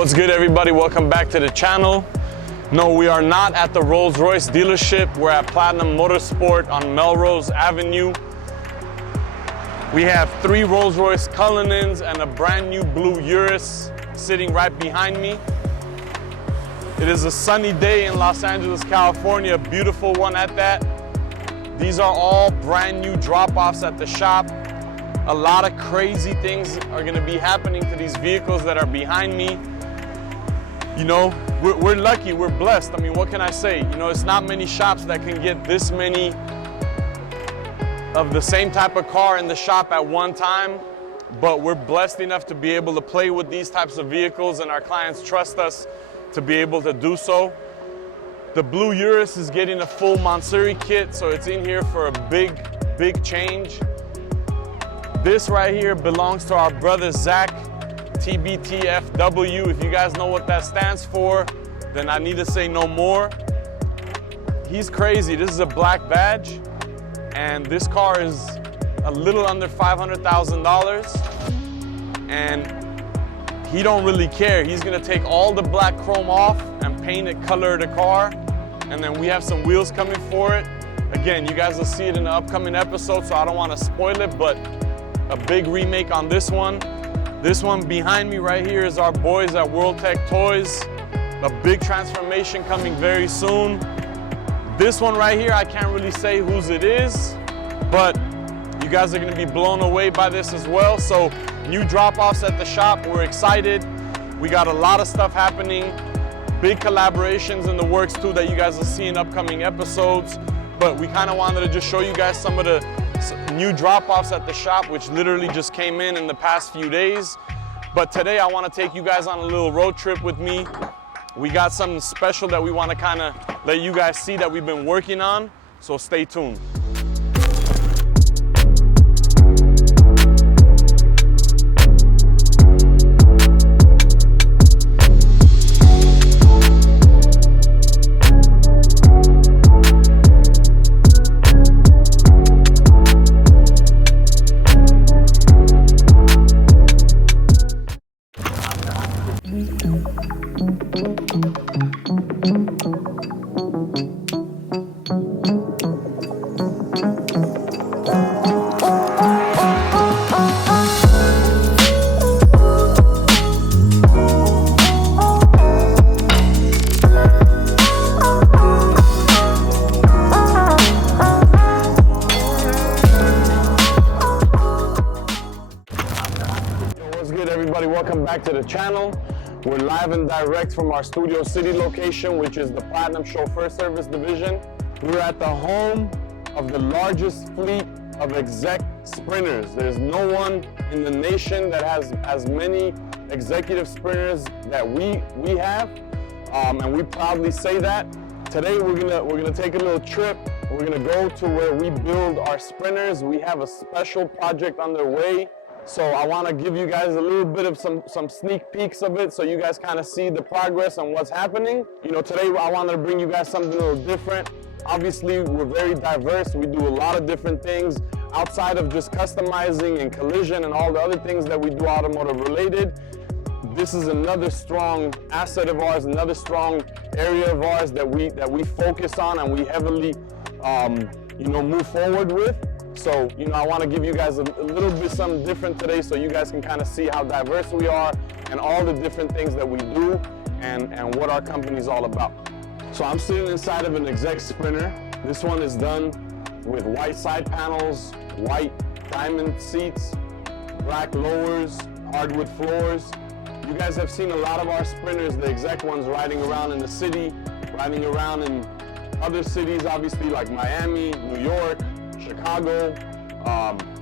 What's good, everybody? Welcome back to the channel. No, we are not at the Rolls-Royce dealership. We're at Platinum Motorsport on Melrose Avenue. We have 3 Rolls-Royce Cullinan'S and a brand new blue Urus sitting right behind me. It is a sunny day in Los Angeles, California, a beautiful one at that. These are all brand new drop-offs at the shop. A lot of crazy things are gonna be happening to these vehicles that are behind me. You know, we're lucky, we're blessed. I mean, what can I say? You know, it's not many shops that can get this many of the same type of car in the shop at one time, but we're blessed enough to be able to play with these types of vehicles, and our clients trust us to be able to do so. The blue Urus is getting a full Montsuri kit, so it's in here for a big change. This right here belongs to our brother Zach, TBTFW. If you guys know what that stands for, then I need to say no more. He's crazy. This is a black badge, and this car is a little under $500,000, and he don't really care. He's gonna take all the black chrome off and paint it color the car, and then we have some wheels coming for it. Again, you guys will see it in the upcoming episode, so I don't want to spoil it, but a big remake on this one. This one behind me right here is our boys at World Tech Toys. A big transformation coming very soon. This one right here, I can't really say whose it is, but you guys are gonna be blown away by this as well. So new drop-offs at the shop, we're excited. We got a lot of stuff happening. Big collaborations in the works too that you guys will see in upcoming episodes. But we kind of wanted to just show you guys some of the new drop-offs at the shop, which literally just came in the past few days. But today I want to take you guys on a little road trip with me. We got something special that we want to kind of let you guys see that we've been working on, so stay tuned. Welcome back to the channel. We're live and direct from our Studio City location, which is the Platinum Chauffeur Service Division. We're at the home of the largest fleet of exec sprinters. There's no one in the nation that has as many executive sprinters that we have, and we proudly say that. Today we're gonna take a little trip. We're gonna go to where we build our sprinters. We have a special project underway. So I want to give you guys a little bit of some sneak peeks of it, so you guys kind of see the progress and what's happening. You know, today I wanted to bring you guys something a little different. Obviously, we're very diverse. We do a lot of different things outside of just customizing and collision and all the other things that we do automotive related. This is another strong asset of ours, another strong area of ours that we focus on and we heavily, you know, move forward with. So, you know, I want to give you guys a little bit something different today, so you guys can kind of see how diverse we are and all the different things that we do and what our company is all about. So I'm sitting inside of an exec sprinter. This one is done with white side panels, white diamond seats, black lowers, hardwood floors. You guys have seen a lot of our sprinters, the exec ones, riding around in the city, riding around in other cities, obviously, like Miami, New York, Chicago,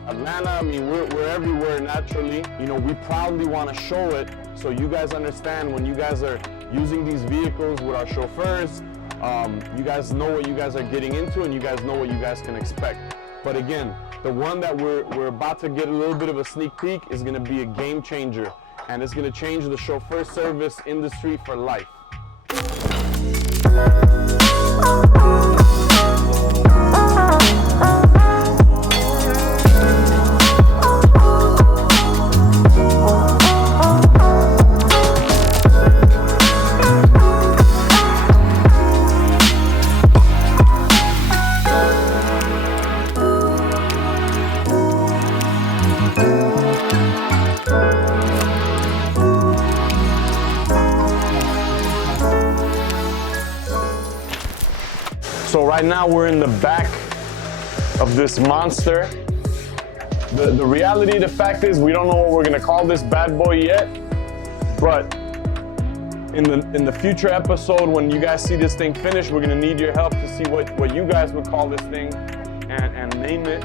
Atlanta. I mean, we're everywhere naturally. You know, we proudly want to show it so you guys understand when you guys are using these vehicles with our chauffeurs, you guys know what you guys are getting into and you guys know what you guys can expect. But again, the one that we're about to get a little bit of a sneak peek is going to be a game changer, and it's going to change the chauffeur service industry for life. So right now we're in the back of this monster. The reality, the fact is, we don't know what we're gonna call this bad boy yet, but in the future episode, when you guys see this thing finished, we're gonna need your help to see what you guys would call this thing and name it.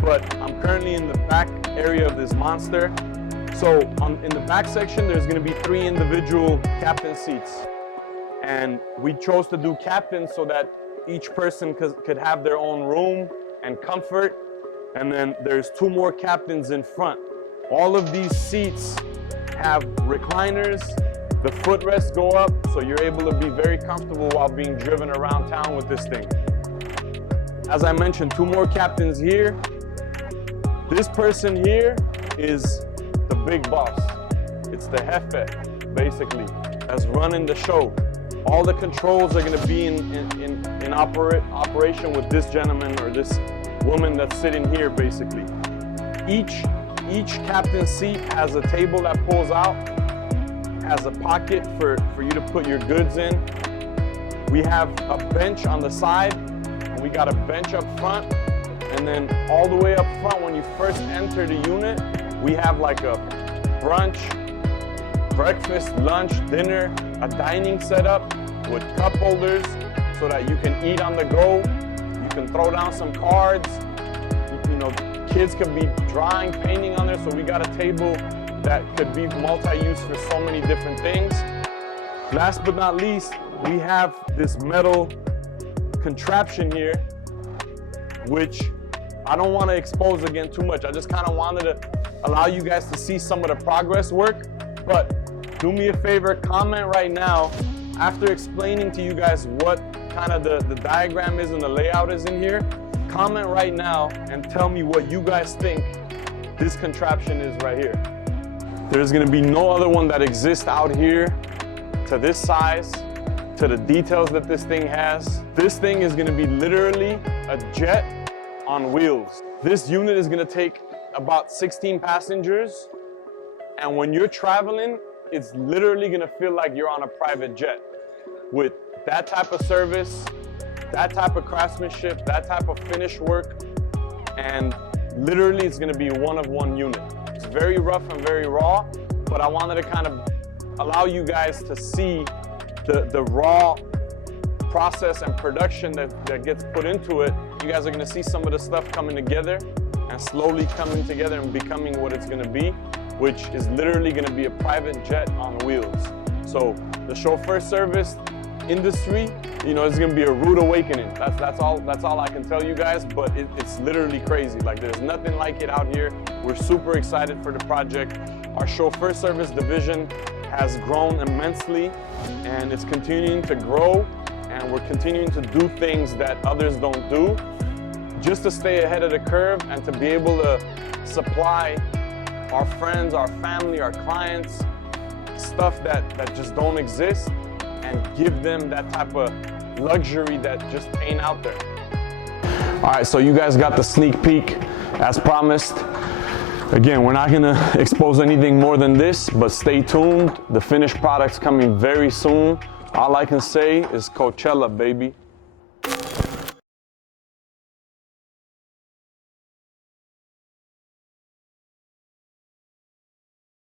But I'm currently in the back area of this monster. So in the back section, there's gonna be 3 individual captain seats. And we chose to do captains so that each person could have their own room and comfort. And then there's 2 more captains in front. All of these seats have recliners. The footrests go up, so you're able to be very comfortable while being driven around town with this thing. As I mentioned, 2 more captains here. This person here is the big boss. It's the jefe, basically, that's running the show. All the controls are gonna be in operation with this gentleman or this woman that's sitting here, basically. Each captain's seat has a table that pulls out, has a pocket for you to put your goods in. We have a bench on the side, and we got a bench up front, and then all the way up front, when you first enter the unit, we have like a brunch, breakfast, lunch, dinner, a dining setup with cup holders so that you can eat on the go. You can throw down some cards. You know, kids could be drawing, painting on there, so we got a table that could be multi-use for so many different things. Last but not least, we have this metal contraption here, which I don't want to expose again too much. I just kind of wanted to allow you guys to see some of the progress work. But do me a favor, comment right now after explaining to you guys what kind of the diagram is and the layout is in here. Comment right now and tell me what you guys think this contraption is right here. There's gonna be no other one that exists out here to this size, to the details that this thing has. This thing is gonna be literally a jet on wheels. This unit is gonna take about 16 passengers, and when you're traveling, it's literally gonna feel like you're on a private jet with that type of service, that type of craftsmanship, that type of finish work, and literally it's gonna be one unit. It's very rough and very raw, but I wanted to kind of allow you guys to see the raw process and production that gets put into it. You guys are gonna see some of the stuff coming together and slowly coming together and becoming what it's gonna be, which is literally gonna be a private jet on wheels. So the chauffeur service industry, you know, it's gonna be a rude awakening. That's all I can tell you guys, but it's literally crazy. Like, there's nothing like it out here. We're super excited for the project. Our chauffeur service division has grown immensely, and it's continuing to grow, and we're continuing to do things that others don't do, just to stay ahead of the curve and to be able to supply our friends, our family, our clients, stuff that just don't exist, and give them that type of luxury that just ain't out there. All right, so you guys got the sneak peek as promised. Again, we're not gonna expose anything more than this, but stay tuned. The finished product's coming very soon. All I can say is Coachella, baby.